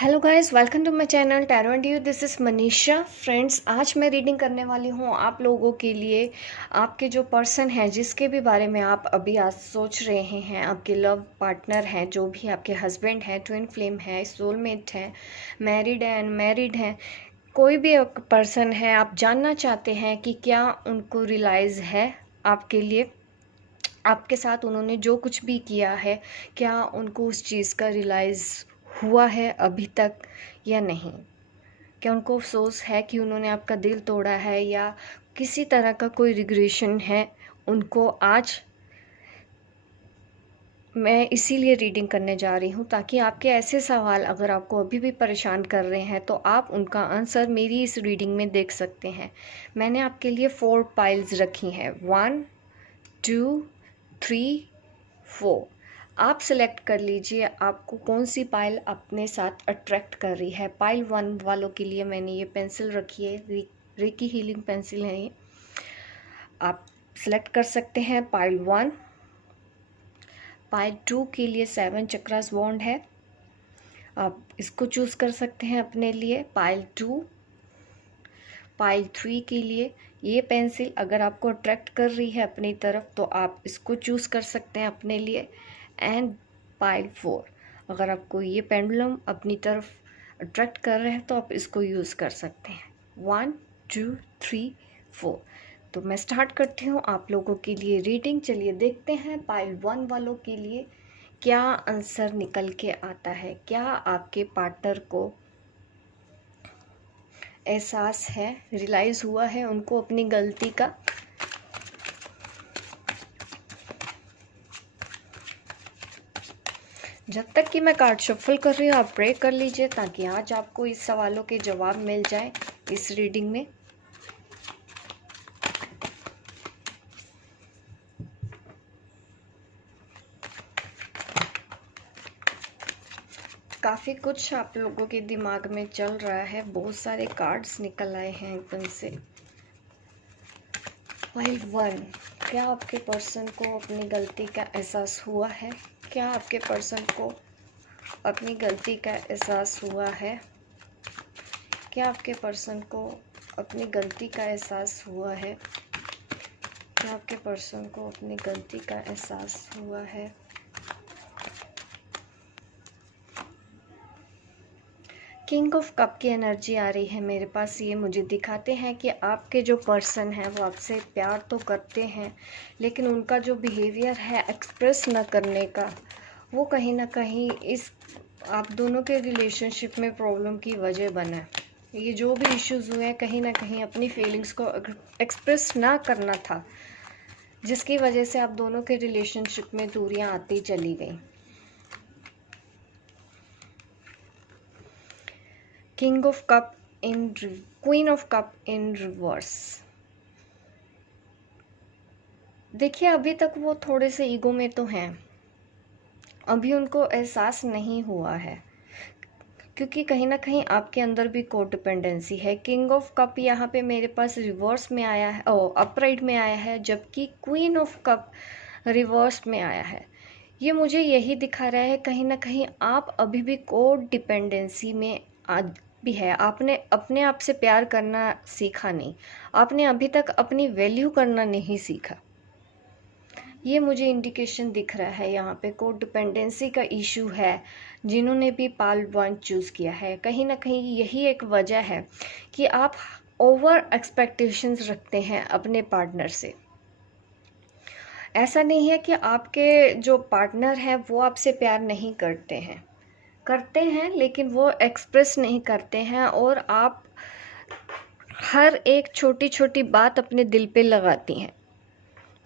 Hello guys, welcome to my channel tarot and you. This is Manisha. Friends, आज मैं reading करने वाली हूँ आप लोगों के लिए। आपके जो पर्सन है, जिसके भी बारे में आप अभी आज सोच रहे हैं, आपके लव पार्टनर हैं, जो भी आपके हस्बैंड हैं, ट्विन फ्लेम है, सोलमेट है, मैरिड है, अनमैरिड है, कोई भी पर्सन है, आप जानना चाहते हैं कि क्या उनको रियलाइज़ है आपके लिए, आपके साथ उन्होंने जो कुछ भी किया है, क्या उनको उस चीज़ का रियलाइज़ हुआ है अभी तक या नहीं। क्या उनको अफसोस है कि उन्होंने आपका दिल तोड़ा है, या किसी तरह का कोई रिग्रेशन है उनको आज। मैं इसीलिए रीडिंग करने जा रही हूँ ताकि आपके ऐसे सवाल अगर आपको अभी भी परेशान कर रहे हैं तो आप उनका आंसर मेरी इस रीडिंग में देख सकते हैं। मैंने आपके लिए 4 पाइल्स रखी हैं, 1 2 3 4। आप सेलेक्ट कर लीजिए आपको कौन सी पाइल अपने साथ अट्रैक्ट कर रही है। पाइल 1 वालों के लिए मैंने ये पेंसिल रखी है, रेकी हीलिंग पेंसिल है ये। आप सेलेक्ट कर सकते हैं पाइल 1। पाइल 2 के लिए 7 चक्रास बॉन्ड है, आप इसको चूज़ कर सकते हैं अपने लिए। पाइल 2। पाइल 3 के लिए ये पेंसिल अगर आपको अट्रैक्ट कर रही है अपनी तरफ तो आप इसको चूज़ कर सकते हैं अपने लिए। एंड पाइल 4, अगर आपको ये पेंडुलम अपनी तरफ अट्रैक्ट कर रहे हैं तो आप इसको यूज़ कर सकते हैं। 1 2 3 4। तो मैं स्टार्ट करती हूँ आप लोगों के लिए रीडिंग। चलिए देखते हैं पाइल 1 वालों के लिए क्या आंसर निकल के आता है। क्या आपके पार्टनर को एहसास है, रियलाइज़ हुआ है उनको अपनी गलती का। जब तक कि मैं कार्ड शफल कर रही हूँ आप प्रे कर लीजिए ताकि आज आपको इस सवालों के जवाब मिल जाए इस रीडिंग में। काफ़ी कुछ आप लोगों के दिमाग में चल रहा है, बहुत सारे कार्ड्स निकल आए हैं एकदम से। पाइल 1, क्या आपके पर्सन को अपनी गलती का एहसास हुआ है? क्या आपके पर्सन को अपनी गलती का एहसास हुआ है? क्या आपके पर्सन को अपनी गलती का एहसास हुआ है? क्या आपके पर्सन को अपनी गलती का एहसास हुआ है? किंग ऑफ कप की एनर्जी आ रही है मेरे पास। ये मुझे दिखाते हैं कि आपके जो पर्सन हैं वो आपसे प्यार तो करते हैं, लेकिन उनका जो बिहेवियर है एक्सप्रेस न करने का, वो कहीं ना कहीं इस आप दोनों के रिलेशनशिप में प्रॉब्लम की वजह बना है। ये जो भी इश्यूज़ हुए हैं कहीं ना कहीं अपनी फीलिंग्स को एक्सप्रेस ना करना था, जिसकी वजह से आप दोनों के रिलेशनशिप में दूरियां आती चली गई। King of cup in queen of cup in reverse. देखिए, अभी तक वो थोड़े से ईगो में तो हैं, अभी उनको एहसास नहीं हुआ है, क्योंकि कहीं ना कहीं आपके अंदर भी कोड डिपेंडेंसी है। किंग ऑफ कप यहाँ पे मेरे पास रिवर्स में आया है, अपराइट में आया है, जबकि क्वीन ऑफ कप रिवर्स में आया है। ये मुझे यही दिखा रहा है कहीं ना कहीं आप अभी भी कोड डिपेंडेंसी में भी है। आपने अपने आप से प्यार करना सीखा नहीं, आपने अभी तक अपनी वैल्यू करना नहीं सीखा। ये मुझे इंडिकेशन दिख रहा है यहाँ पे कोड डिपेंडेंसी का इशू है। जिन्होंने भी पाल 1 चूज़ किया है, कहीं ना कहीं यही एक वजह है कि आप ओवर एक्सपेक्टेशंस रखते हैं अपने पार्टनर से। ऐसा नहीं है कि आपके जो पार्टनर हैं वो आपसे प्यार नहीं करते हैं, करते हैं, लेकिन वो एक्सप्रेस नहीं करते हैं, और आप हर एक छोटी छोटी बात अपने दिल पे लगाती हैं।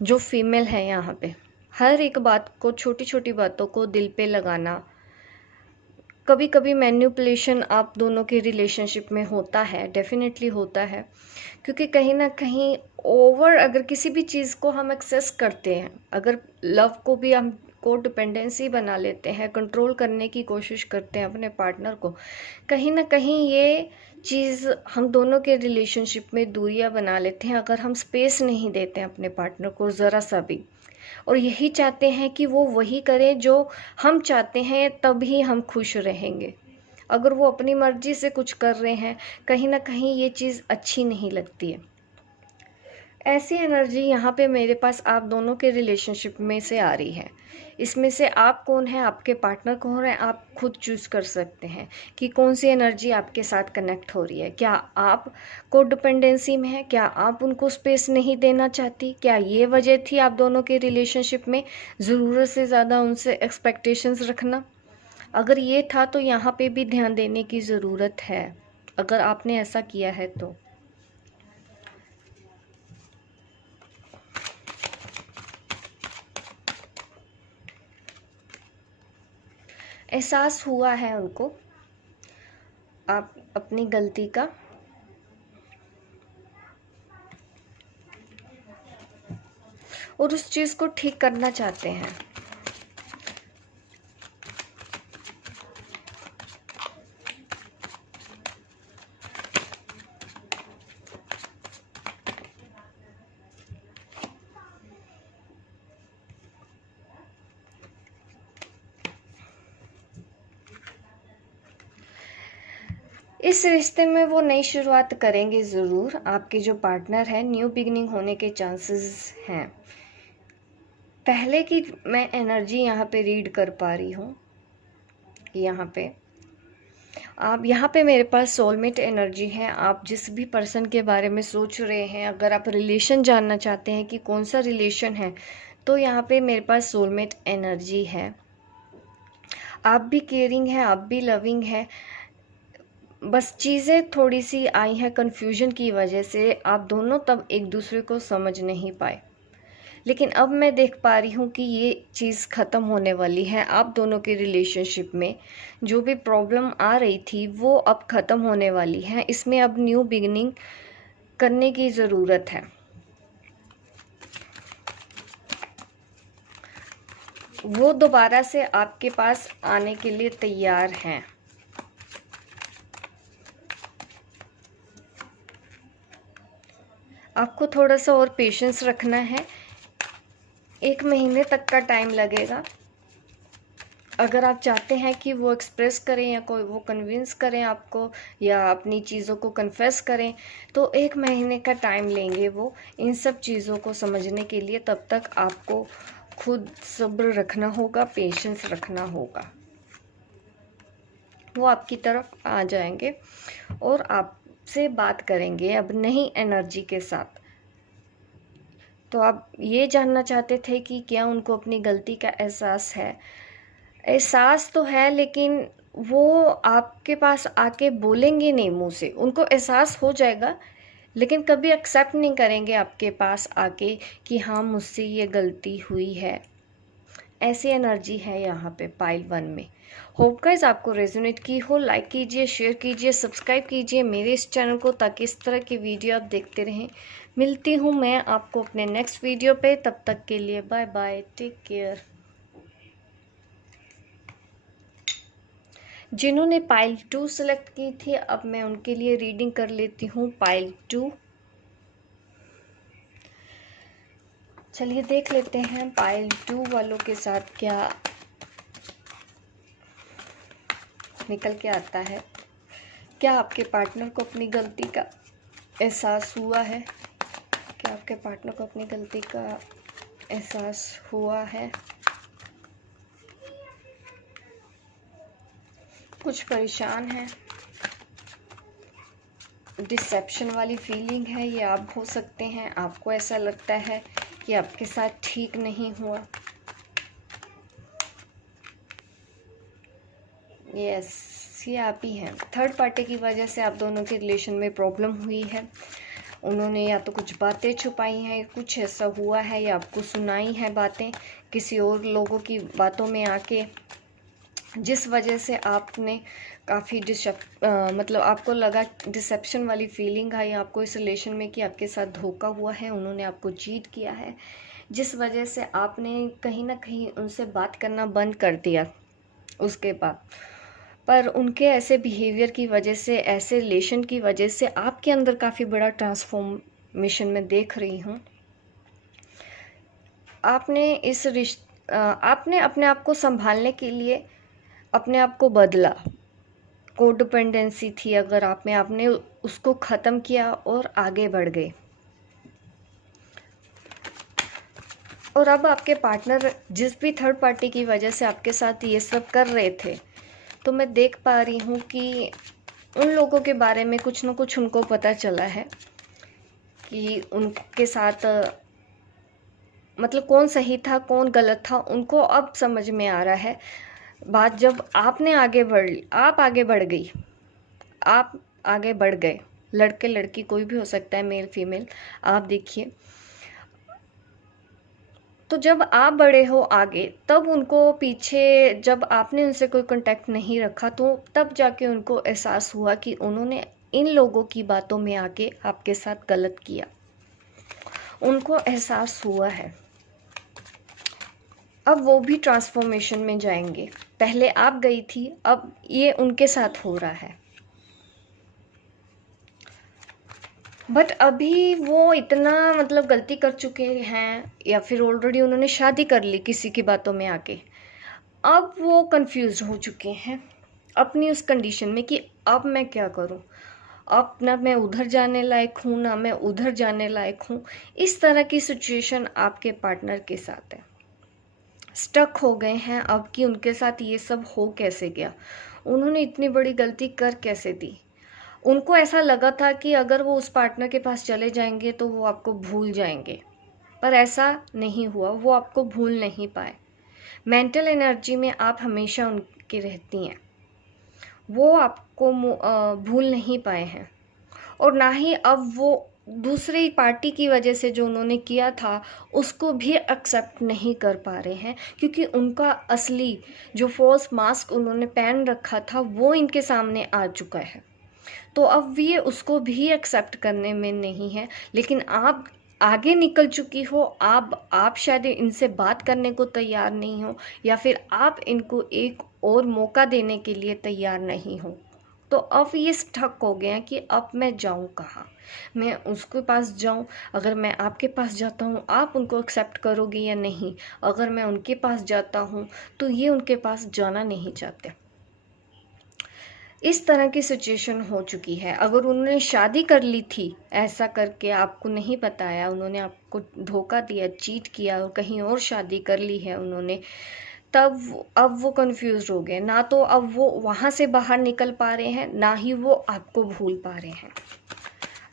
जो फीमेल है यहाँ पे, हर एक बात को, छोटी छोटी बातों को दिल पे लगाना। कभी कभी मैन्युपुलेशन आप दोनों के रिलेशनशिप में होता है, डेफिनेटली होता है, क्योंकि कहीं ना कहीं ओवर अगर किसी भी चीज़ को हम एक्सेस करते हैं, अगर लव को भी हम को डिपेंडेंसी बना लेते हैं, कंट्रोल करने की कोशिश करते हैं अपने पार्टनर को, कहीं ना कहीं ये चीज़ हम दोनों के रिलेशनशिप में दूरियां बना लेते हैं, अगर हम स्पेस नहीं देते हैं अपने पार्टनर को ज़रा सा भी, और यही चाहते हैं कि वो वही करें जो हम चाहते हैं, तभी हम खुश रहेंगे। अगर वो अपनी मर्ज़ी से कुछ कर रहे हैं, कहीं न कहीं ये चीज़ अच्छी नहीं लगती है। ऐसी एनर्जी यहाँ पे मेरे पास आप दोनों के रिलेशनशिप में से आ रही है। इसमें से आप कौन हैं, आपके पार्टनर कौन है, आप खुद चूज़ कर सकते हैं कि कौन सी एनर्जी आपके साथ कनेक्ट हो रही है। क्या आप कोडिपेंडेंसी में हैं? क्या आप उनको स्पेस नहीं देना चाहती? क्या ये वजह थी आप दोनों के रिलेशनशिप में ज़रूरत से ज़्यादा उनसे एक्सपेक्टेशंस रखना? अगर ये था तो यहाँ पे भी ध्यान देने की ज़रूरत है, अगर आपने ऐसा किया है तो। एहसास हुआ है उनको आप अपनी गलती का, और उस चीज़ को ठीक करना चाहते हैं। इस रिश्ते में वो नई शुरुआत करेंगे ज़रूर। आपके जो पार्टनर है, न्यू बिगिनिंग होने के चांसेस हैं। पहले की मैं एनर्जी यहाँ पे रीड कर पा रही हूँ। यहाँ पे मेरे पास सोलमेट एनर्जी है। आप जिस भी पर्सन के बारे में सोच रहे हैं, अगर आप रिलेशन जानना चाहते हैं कि कौन सा रिलेशन है, तो यहाँ पे मेरे पास सोलमेट एनर्जी है। आप भी केयरिंग है, आप भी लविंग है। बस चीज़ें थोड़ी सी आई हैं कन्फ्यूजन की वजह से, आप दोनों तब एक दूसरे को समझ नहीं पाए। लेकिन अब मैं देख पा रही हूँ कि ये चीज़ ख़त्म होने वाली है। आप दोनों के रिलेशनशिप में जो भी प्रॉब्लम आ रही थी वो अब ख़त्म होने वाली है। इसमें अब न्यू बिगिनिंग करने की ज़रूरत है। वो दोबारा से आपके पास आने के लिए तैयार हैं। आपको थोड़ा सा और पेशेंस रखना है। 1 महीने तक का टाइम लगेगा। अगर आप चाहते हैं कि वो एक्सप्रेस करें या कोई वो कन्विंस करें आपको, या अपनी चीज़ों को कन्फेस करें, तो 1 महीने का टाइम लेंगे वो इन सब चीज़ों को समझने के लिए। तब तक आपको खुद सब्र रखना होगा, पेशेंस रखना होगा। वो आपकी तरफ आ जाएंगे और आपसे बात करेंगे अब नई एनर्जी के साथ। तो आप ये जानना चाहते थे कि क्या उनको अपनी गलती का एहसास है? एहसास तो है, लेकिन वो आपके पास आके बोलेंगे नहीं मुंह से। उनको एहसास हो जाएगा, लेकिन कभी एक्सेप्ट नहीं करेंगे आपके पास आके कि हाँ, मुझसे ये गलती हुई है। ऐसी एनर्जी है यहाँ पे पाइल 1 में। होप गाइस आपको रेजोनेट की हो। लाइक कीजिए, शेयर कीजिए, सब्सक्राइब कीजिए मेरे इस चैनल को, ताकि इस तरह की वीडियो आप देखते रहें। मिलती हूँ मैं आपको अपने नेक्स्ट वीडियो पे। तब तक के लिए बाय बाय, टेक केयर। जिन्होंने पाइल 2 सेलेक्ट की थी, अब मैं उनके लिए रीडिंग कर लेती हूँ पाइल 2। चलिए देख लेते हैं पाइल 2 वालों के साथ क्या निकल के आता है। क्या आपके पार्टनर को अपनी गलती का एहसास हुआ है? क्या आपके पार्टनर को अपनी गलती का एहसास हुआ है? कुछ परेशान है, डिसेप्शन वाली फीलिंग है, ये आप हो सकते हैं। आपको ऐसा लगता है कि आपके साथ ठीक नहीं हुआ। यस, ये आप ही हैं। थर्ड पार्टी की वजह से आप दोनों के रिलेशन में प्रॉब्लम हुई है। उन्होंने या तो कुछ बातें छुपाई हैं, कुछ ऐसा हुआ है, या आपको सुनाई है बातें किसी और लोगों की बातों में आके, जिस वजह से आपने काफ़ी मतलब आपको लगा, डिसेप्शन वाली फीलिंग आई आपको इस रिलेशन में कि आपके साथ धोखा हुआ है, उन्होंने आपको चीट किया है, जिस वजह से आपने कहीं ना कहीं उनसे बात करना बंद कर दिया उसके बाद। पर उनके ऐसे बिहेवियर की वजह से, ऐसे रिलेशन की वजह से आपके अंदर काफ़ी बड़ा ट्रांसफॉर्मेशन मैं देख रही हूँ। आपने अपने आप को संभालने के लिए अपने आप को बदला। कोडिपेंडेंसी थी अगर आप में, आपने उसको ख़त्म किया और आगे बढ़ गए। और अब आपके पार्टनर जिस भी थर्ड पार्टी की वजह से आपके साथ ये सब कर रहे थे, तो मैं देख पा रही हूँ कि उन लोगों के बारे में कुछ ना कुछ उनको पता चला है कि उनके साथ मतलब कौन सही था कौन गलत था, उनको अब समझ में आ रहा है। बात जब आप आगे बढ़ गई, आप आगे बढ़ गए, लड़के लड़की कोई भी हो सकता है, मेल फीमेल, आप देखिए। तो जब आप बड़े हो आगे, तब उनको पीछे जब आपने उनसे कोई कांटेक्ट नहीं रखा, तो तब जाके उनको एहसास हुआ कि उन्होंने इन लोगों की बातों में आके आपके साथ गलत किया। उनको एहसास हुआ है। अब वो भी ट्रांसफॉर्मेशन में जाएंगे। पहले आप गई थी, अब ये उनके साथ हो रहा है। बट अभी वो इतना मतलब गलती कर चुके हैं, या फिर ऑलरेडी उन्होंने शादी कर ली किसी की बातों में आके। अब वो कंफ्यूज हो चुके हैं अपनी उस कंडीशन में कि अब मैं क्या करूं। अब ना मैं उधर जाने लायक हूं, ना मैं उधर जाने लायक हूं। इस तरह की सिचुएशन आपके पार्टनर के साथ है। स्टक हो गए हैं अब कि उनके साथ ये सब हो कैसे गया, उन्होंने इतनी बड़ी गलती कर कैसे दी। उनको ऐसा लगा था कि अगर वो उस पार्टनर के पास चले जाएंगे तो वो आपको भूल जाएंगे, पर ऐसा नहीं हुआ। वो आपको भूल नहीं पाए। मेंटल एनर्जी में आप हमेशा उनकी रहती हैं। वो आपको भूल नहीं पाए हैं, और ना ही अब वो दूसरी पार्टी की वजह से जो उन्होंने किया था उसको भी एक्सेप्ट नहीं कर पा रहे हैं, क्योंकि उनका असली जो फॉल्स मास्क उन्होंने पहन रखा था वो इनके सामने आ चुका है। तो अब ये उसको भी एक्सेप्ट करने में नहीं है। लेकिन आप आगे निकल चुकी हो, आप शायद इनसे बात करने को तैयार नहीं हो, या फिर आप इनको एक और मौका देने के लिए तैयार नहीं हो। तो अब ये स्टक हो गया कि अब मैं जाऊं कहाँ, मैं उसके पास जाऊं। अगर मैं आपके पास जाता हूं, आप उनको एक्सेप्ट करोगे या नहीं। अगर मैं उनके पास जाता हूं, तो ये उनके पास जाना नहीं चाहते। इस तरह की सिचुएशन हो चुकी है। अगर उन्होंने शादी कर ली थी ऐसा करके, आपको नहीं बताया, उन्होंने आपको धोखा दिया, चीट किया और कहीं और शादी कर ली है उन्होंने, तब अब वो कंफ्यूज हो गए। ना तो अब वो वहाँ से बाहर निकल पा रहे हैं, ना ही वो आपको भूल पा रहे हैं।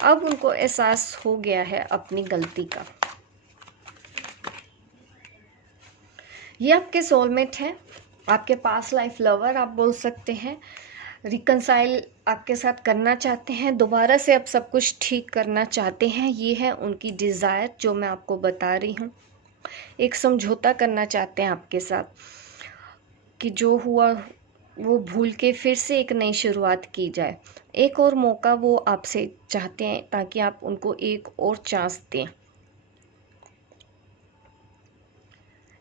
अब उनको एहसास हो गया है अपनी गलती का। ये आपके सोलमेट हैं, आपके पास लाइफ लवर आप बोल सकते हैं। रिकंसाइल आपके साथ करना चाहते हैं, दोबारा से अब सब कुछ ठीक करना चाहते हैं। ये है उनकी डिज़ायर जो मैं आपको बता रही हूँ। एक समझौता करना चाहते हैं आपके साथ कि जो हुआ वो भूल के फिर से एक नई शुरुआत की जाए। एक और मौका वो आपसे चाहते हैं ताकि आप उनको एक और चांस दें।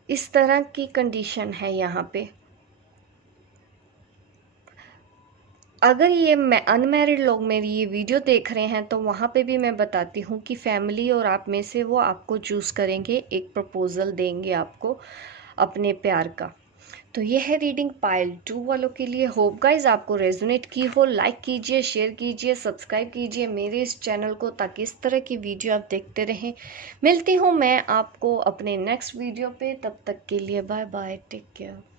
इस तरह की कंडीशन है यहाँ पे। अगर ये अनमैरिड लोग मेरी ये वीडियो देख रहे हैं, तो वहाँ पे भी मैं बताती हूँ कि फैमिली और आप में से वो आपको चूज़ करेंगे, एक प्रपोज़ल देंगे आपको अपने प्यार का। तो ये है रीडिंग पाइल 2 वालों के लिए। होप गाइज आपको रेजोनेट की हो। लाइक कीजिए, शेयर कीजिए, सब्सक्राइब कीजिए मेरे इस चैनल को, ताकि इस तरह की वीडियो आप देखते रहें। मिलती हूँ मैं आपको अपने नेक्स्ट वीडियो पे, तब तक के लिए bye bye, take care.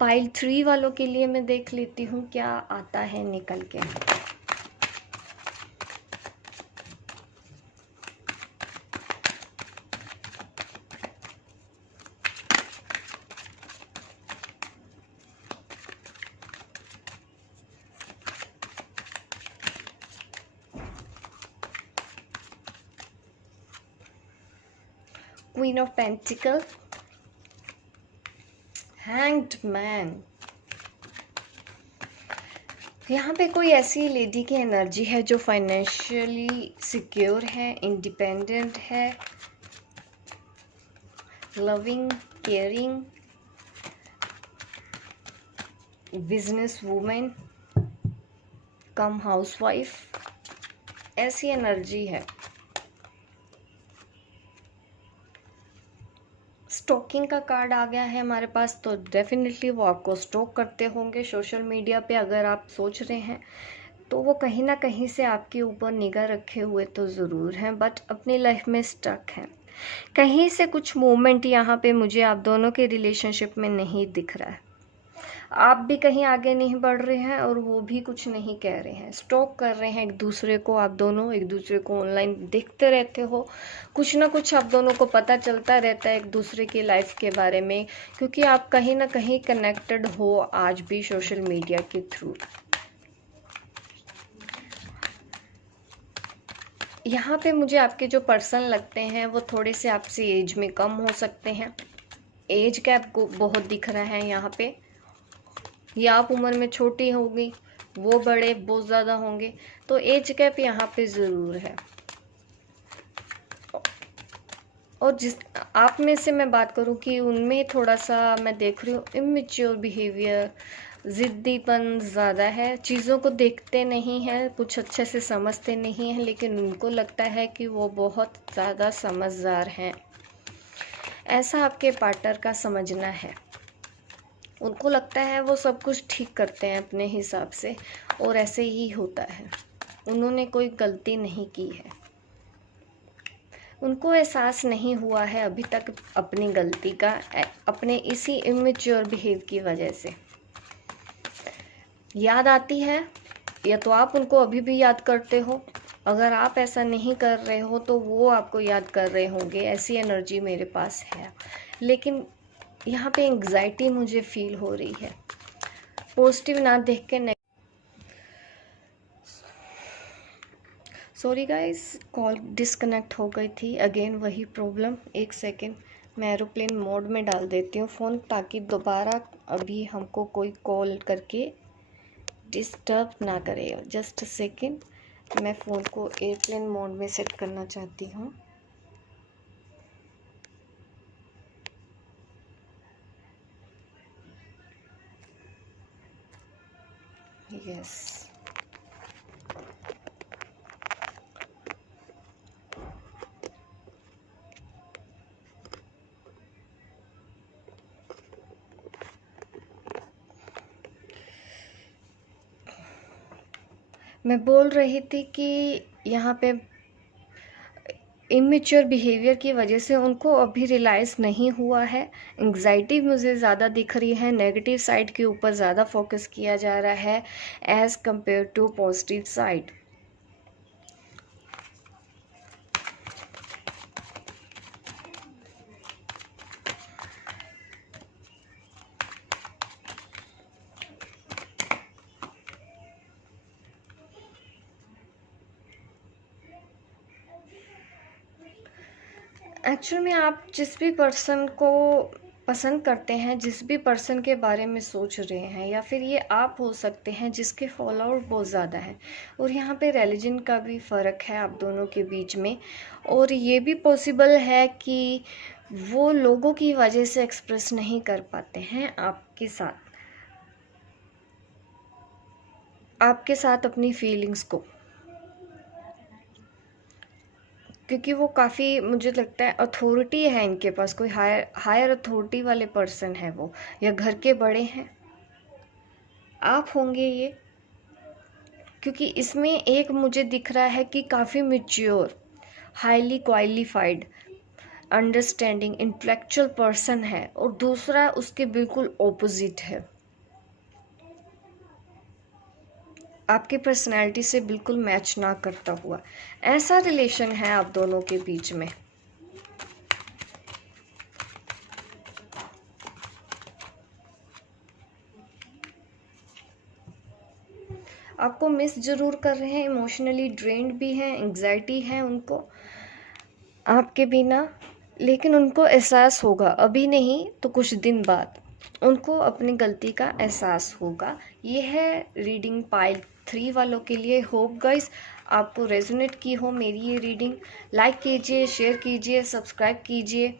Pile 3 वालों के लिए मैं देख लेती हूँ क्या आता है निकल के। Queen of pentacle, hanged man. यहाँ पे कोई ऐसी लेडी की एनर्जी है जो फाइनेंशियली सिक्योर है, इंडिपेंडेंट है, लविंग, केयरिंग, बिजनेस वूमेन कम हाउसवाइफ, ऐसी एनर्जी है। स्टॉप स्टॉकिंग का कार्ड आ गया है हमारे पास, तो डेफिनेटली वो आपको स्टॉक करते होंगे सोशल मीडिया पे। अगर आप सोच रहे हैं तो वो कहीं ना कहीं से आपके ऊपर निगाह रखे हुए तो ज़रूर हैं, बट अपनी लाइफ में स्टक हैं। कहीं से कुछ मूवमेंट यहाँ पे मुझे आप दोनों के रिलेशनशिप में नहीं दिख रहा है। आप भी कहीं आगे नहीं बढ़ रहे हैं और वो भी कुछ नहीं कह रहे हैं, स्टॉक कर रहे हैं एक दूसरे को। आप दोनों एक दूसरे को ऑनलाइन देखते रहते हो, कुछ ना कुछ आप दोनों को पता चलता रहता है एक दूसरे की लाइफ के बारे में, क्योंकि आप कहीं ना कहीं कनेक्टेड हो आज भी सोशल मीडिया के थ्रू। यहाँ पे मुझे आपके जो पर्सन लगते हैं वो थोड़े से आपसे एज में कम हो सकते हैं। एज गैप को बहुत दिख रहा है यहाँ पे, या आप उम्र में छोटी होगी, वो बड़े बहुत ज़्यादा होंगे, तो एज गैप यहाँ पे ज़रूर है। और जिस आप में से मैं बात करूँ कि उनमें थोड़ा सा मैं देख रही हूँ इमेच्योर बिहेवियर, ज़िद्दीपन ज़्यादा है, चीज़ों को देखते नहीं हैं, कुछ अच्छे से समझते नहीं हैं, लेकिन उनको लगता है कि वो बहुत ज़्यादा समझदार हैं। ऐसा आपके पार्टनर का समझना है। उनको लगता है वो सब कुछ ठीक करते हैं अपने हिसाब से, और ऐसे ही होता है। उन्होंने कोई गलती नहीं की है, उनको एहसास नहीं हुआ है अभी तक अपनी गलती का, अपने इसी इमेच्योर बिहेव की वजह से। याद आती है, या तो आप उनको अभी भी याद करते हो, अगर आप ऐसा नहीं कर रहे हो तो वो आपको याद कर रहे होंगे, ऐसी एनर्जी मेरे पास है। लेकिन यहाँ पे एंग्जाइटी मुझे फील हो रही है, पॉजिटिव ना देख के। सॉरी गाइस, कॉल डिस्कनेक्ट हो गई थी, अगेन वही प्रॉब्लम। एक सेकेंड, मैं एरोप्लेन मोड में डाल देती हूँ फ़ोन, ताकि दोबारा अभी हमको कोई कॉल करके डिस्टर्ब ना करे। जस्ट सेकेंड, मैं फ़ोन को एयरप्लेन मोड में सेट करना चाहती हूँ। यस, मैं बोल रही थी कि यहाँ पे इमेच्योर बिहेवियर की वजह से उनको अभी रियलाइज़ नहीं हुआ है। एंग्जाइटी मुझे ज़्यादा दिख रही है, नेगेटिव साइड के ऊपर ज़्यादा फोकस किया जा रहा है as compare to positive side. Actual में आप जिस भी पर्सन को पसंद करते हैं, जिस भी पर्सन के बारे में सोच रहे हैं, या फिर ये आप हो सकते हैं जिसके फॉलोअर बहुत ज़्यादा हैं, और यहाँ पे रिलीजन का भी फ़र्क है आप दोनों के बीच में। और ये भी पॉसिबल है कि वो लोगों की वजह से एक्सप्रेस नहीं कर पाते हैं आपके साथ अपनी फीलिंग्स को, क्योंकि वो काफ़ी, मुझे लगता है अथॉरिटी है इनके पास, कोई हायर अथॉरिटी वाले पर्सन है वो, या घर के बड़े हैं, आप होंगे ये। क्योंकि इसमें एक मुझे दिख रहा है कि काफ़ी mature, highly qualified, understanding, intellectual person है, और दूसरा उसके बिल्कुल ऑपोजिट है, आपकी पर्सनैलिटी से बिल्कुल मैच ना करता हुआ। ऐसा रिलेशन है आप दोनों के बीच में। आपको मिस ज़रूर कर रहे हैं, इमोशनली ड्रेन्ड भी हैं, एंग्जाइटी है उनको आपके बिना, लेकिन उनको एहसास होगा, अभी नहीं तो कुछ दिन बाद उनको अपनी गलती का एहसास होगा। ये है रीडिंग पाइल 3 वालों के लिए। होप गाइस आपको रेजोनेट की हो मेरी ये रीडिंग। लाइक कीजिए, शेयर कीजिए, सब्सक्राइब कीजिए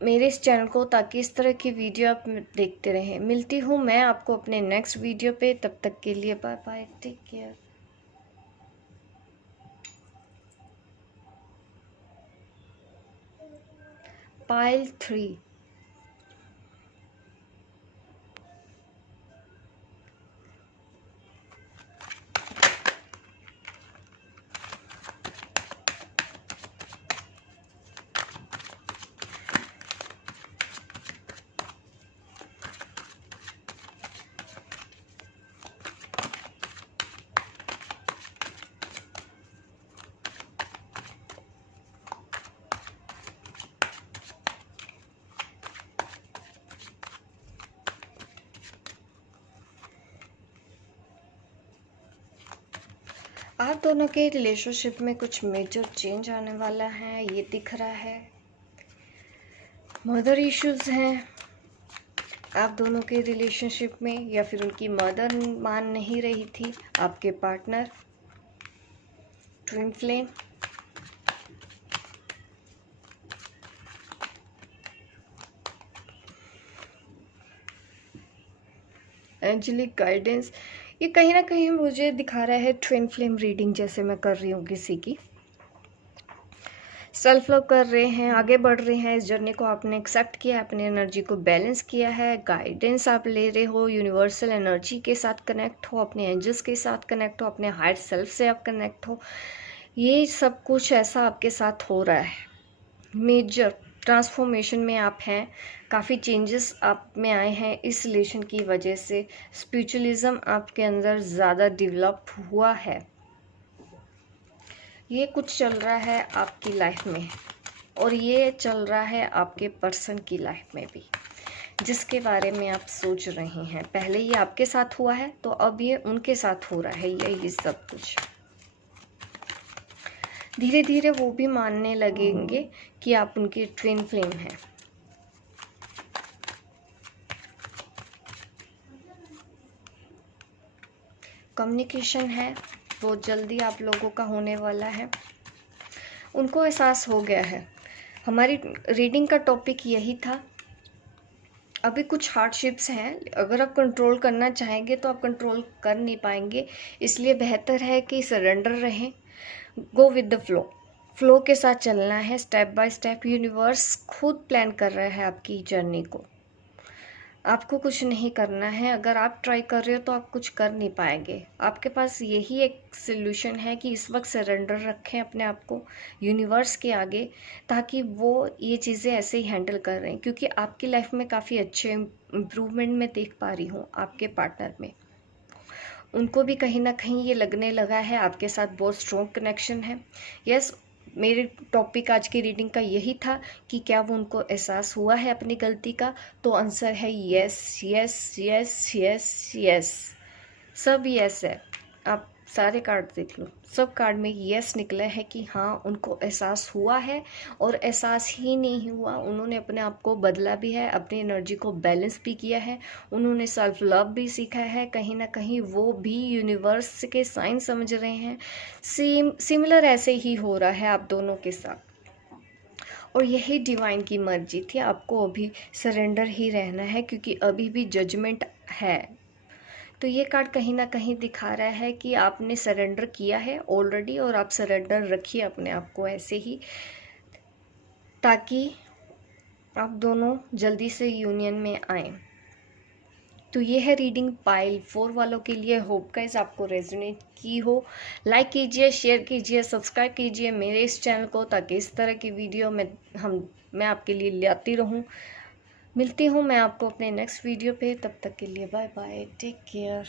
मेरे इस चैनल को, ताकि इस तरह की वीडियो आप देखते रहें। मिलती हूँ मैं आपको अपने नेक्स्ट वीडियो पे, तब तक के लिए bye bye, take care. Pile 3। आप दोनों के रिलेशनशिप में कुछ मेजर चेंज आने वाला है, ये दिख रहा है। मदर इश्यूज हैं आप दोनों के रिलेशनशिप में, या फिर उनकी मदर मान नहीं रही थी आपके partner. Twin flame, angelic guidance, ये कहीं ना कहीं मुझे दिखा रहा है ट्विन फ्लेम रीडिंग जैसे मैं कर रही हूँ किसी की। सेल्फ लव कर रहे हैं, आगे बढ़ रहे हैं, इस जर्नी को आपने एक्सेप्ट किया, अपनी एनर्जी को बैलेंस किया है, गाइडेंस आप ले रहे हो, यूनिवर्सल एनर्जी के साथ कनेक्ट हो, अपने एंजल्स के साथ कनेक्ट हो, अपने हायर सेल्फ से आप कनेक्ट हो। ये सब कुछ ऐसा आपके साथ हो रहा है। मेजर ट्रांसफॉर्मेशन में आप हैं, काफ़ी चेंजेस आप में आए हैं इस रिलेशन की वजह से। स्पिरिचुअलिज्म आपके अंदर ज़्यादा डेवलप हुआ है। ये कुछ चल रहा है आपकी लाइफ में, और ये चल रहा है आपके पर्सन की लाइफ में भी, जिसके बारे में आप सोच रहे हैं। पहले ये आपके साथ हुआ है, तो अब ये उनके साथ हो रहा है। ये सब कुछ धीरे धीरे वो भी मानने लगेंगे कि आप उनकी ट्विन फ्लेम हैं। कम्युनिकेशन है वो जल्दी आप लोगों का होने वाला है। उनको एहसास हो गया है। हमारी रीडिंग का टॉपिक यही था। अभी कुछ हार्डशिप्स हैं, अगर आप कंट्रोल करना चाहेंगे तो आप कंट्रोल कर नहीं पाएंगे, इसलिए बेहतर है कि सरेंडर रहें। गो विद द फ्लो के साथ चलना है, स्टेप बाय स्टेप। यूनिवर्स खुद प्लान कर रहा है आपकी जर्नी को, आपको कुछ नहीं करना है। अगर आप ट्राई कर रहे हो तो आप कुछ कर नहीं पाएंगे। आपके पास यही एक सल्यूशन है कि इस वक्त सरेंडर रखें अपने आप को यूनिवर्स के आगे, ताकि वो ये चीज़ें ऐसे ही हैंडल कर रहे हैं। क्योंकि आपकी लाइफ में काफ़ी अच्छे इम्प्रूवमेंट मैं देख पा रही हूँ आपके पार्टनर में। उनको भी कहीं ना कहीं ये लगने लगा है आपके साथ बहुत स्ट्रॉन्ग कनेक्शन है। यस, मेरे टॉपिक आज की रीडिंग का यही था कि क्या वो उनको एहसास हुआ है अपनी गलती का। तो आंसर है yes yes yes yes yes, सब यस है। आप सारे कार्ड देख लो, सब कार्ड में यस निकला है कि हाँ उनको एहसास हुआ है। और एहसास ही नहीं हुआ, उन्होंने अपने आप को बदला भी है, अपनी एनर्जी को बैलेंस भी किया है, उन्होंने सेल्फ लव भी सीखा है। कहीं ना कहीं वो भी यूनिवर्स के साइन समझ रहे हैं। सिमिलर ऐसे ही हो रहा है आप दोनों के साथ, और यही डिवाइन की मर्जी थी। आपको अभी सरेंडर ही रहना है, क्योंकि अभी भी जजमेंट है। तो ये कार्ड कहीं ना कहीं दिखा रहा है कि आपने सरेंडर किया है ऑलरेडी, और आप सरेंडर रखिए अपने आप को ऐसे ही, ताकि आप दोनों जल्दी से यूनियन में आए। तो ये है रीडिंग पाइल 4 वालों के लिए। होप गाइस आपको रेजोनेट की हो। लाइक कीजिए, शेयर कीजिए, सब्सक्राइब कीजिए मेरे इस चैनल को, ताकि इस तरह की वीडियो मैं आपके लिए लाती रहूं। मिलती हूँ मैं आपको अपने नेक्स्ट वीडियो पे, तब तक के लिए बाय बाय, टेक केयर।